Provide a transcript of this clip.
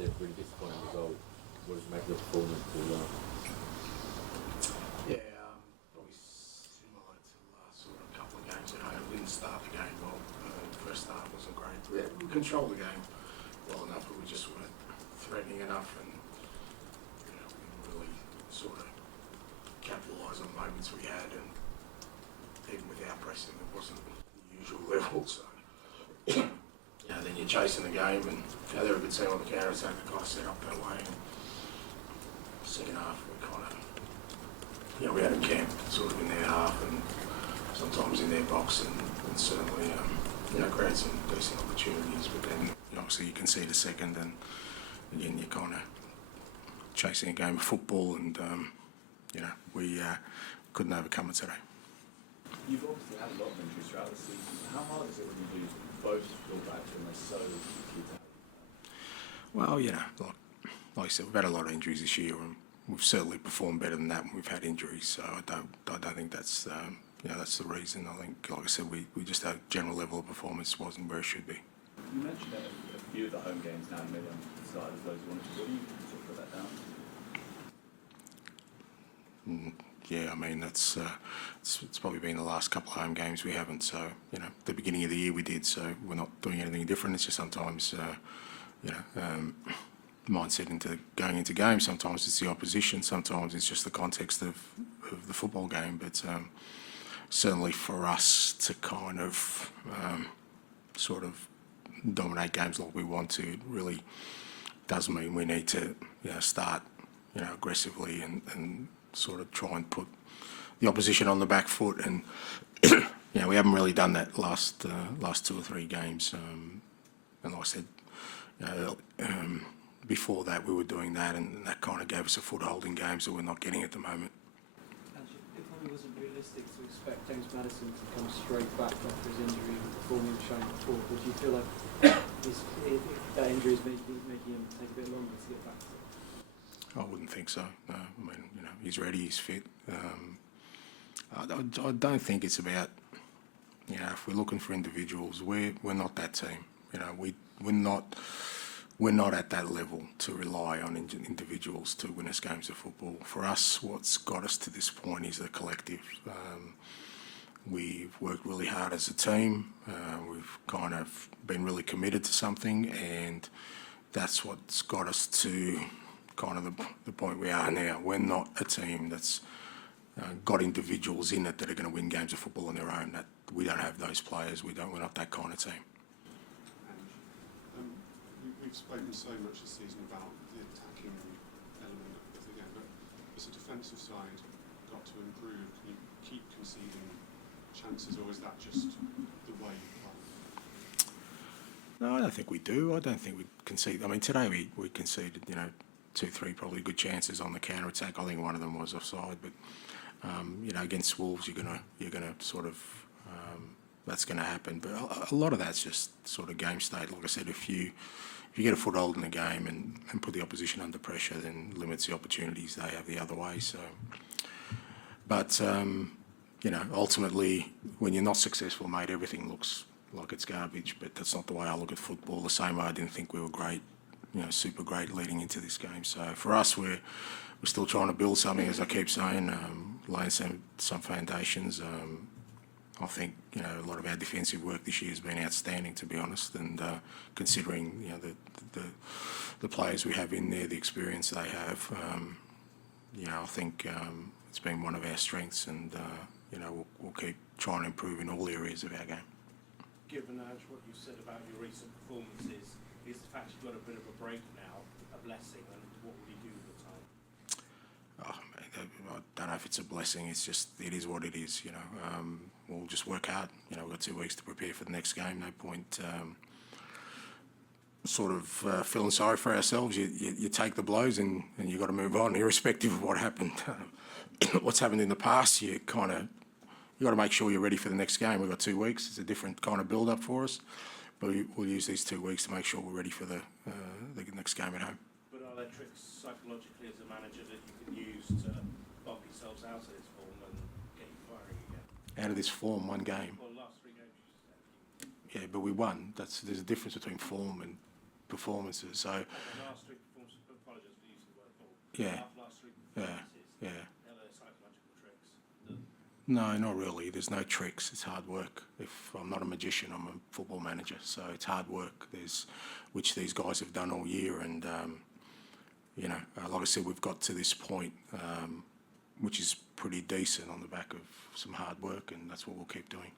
Yeah, pretty disappointing result. What did you make of the performance? Probably similar to the last sort of couple of games at home. We didn't start the game well. The first half wasn't great. We controlled the game well enough, but we just weren't threatening enough, and we didn't really sort of capitalise on the moments we had. And even without pressing, it wasn't the usual level. So then you're chasing the game, and they're a good team on the counter attack. The guys set up that way. And second half, we kind of. We had a camp sort of in their half and sometimes in their box, and certainly create some decent opportunities. But then obviously you concede a second, and again you're kind of chasing a game of football, and we couldn't overcome it today. You've obviously had a lot of injuries throughout the season. How hard is it when you lose both fullbacks when they're so key to? Well, like I said, we've had a lot of injuries this year, and we've certainly performed better than that when we've had injuries. So I don't think that's that's the reason. I think, like I said, we just our general level of performance wasn't where it should be. You mentioned that a few of the home games now maybe on the side of those you wanted to. What do you sort of put that down to? Yeah, I mean that's it's probably been the last couple of home games we haven't. So the beginning of the year we did. So we're not doing anything different. It's just sometimes mindset into going into games. Sometimes it's the opposition. Sometimes it's just the context of the football game. But certainly for us to kind of sort of dominate games like we want to, it really does mean we need to start aggressively and sort of try and put the opposition on the back foot. And we haven't really done that last 2 or 3 games. And like I said, before that we were doing that, and that kind of gave us a foothold in games that we're not getting at the moment. It probably wasn't realistic to expect James Maddison to come straight back after his injury and perform in showing before. But do you feel like that injury is making him take a bit longer to get back to it? I wouldn't think so. No, I mean, he's ready, he's fit. I don't think it's about, if we're looking for individuals, we're not that team. We're not at that level to rely on individuals to win us games of football. For us, what's got us to this point is the collective. We've worked really hard as a team. We've kind of been really committed to something, and that's what's got us to kind of the point we are now. We're not a team that's got individuals in it that are going to win games of football on their own. That we don't have those players. We're not that kind of team. We've spoken so much this season about the attacking element of the game, but as a defensive side got to improve? Can you keep conceding chances, or is that just the way you play? No, I don't think we do. I don't think we concede. I mean, today we conceded, 2, 3 probably good chances on the counter attack. I think one of them was offside, but against Wolves, you're gonna sort of that's going to happen. But a lot of that's just sort of game state. Like I said, if you get a foothold in the game and put the opposition under pressure, then limits the opportunities they have the other way. So, but ultimately, when you're not successful, mate, everything looks like it's garbage. But that's not the way I look at football. The same way I didn't think we were great, super great leading into this game. So for us, we're still trying to build something, as I keep saying, laying some foundations. I think a lot of our defensive work this year has been outstanding, to be honest, and considering the players we have in there, the experience they have, I think it's been one of our strengths, and we'll keep trying to improve in all areas of our game. Given Ange, what you said about your recent performances, is the fact you've got a bit of a break now a blessing, and what will you do with the time? I don't know if it's a blessing. It is what it is. We'll just work hard. We've got 2 weeks to prepare for the next game. No point sort of feeling sorry for ourselves. You take the blows and you've got to move on, irrespective of what happened. What's happened in the past, you got to make sure you're ready for the next game. We've got 2 weeks. It's a different kind of build-up for us, but we'll use these 2 weeks to make sure we're ready for the next game at home. But are there tricks psychologically as a manager that you can use to bump yourselves out of this form and get you firing again? Out of this form, 1 game. Well, last 3 games you said. Yeah, but we won. There's a difference between form and performances. So, The last three performances, apologies for using the word ball. yeah, Last three yeah, performances, yeah. are there psychological tricks? No, not really. There's no tricks. It's hard work. If I'm not a magician, I'm a football manager. So it's hard work. Which these guys have done all year, and like I said, we've got to this point, which is pretty decent on the back of some hard work, and that's what we'll keep doing.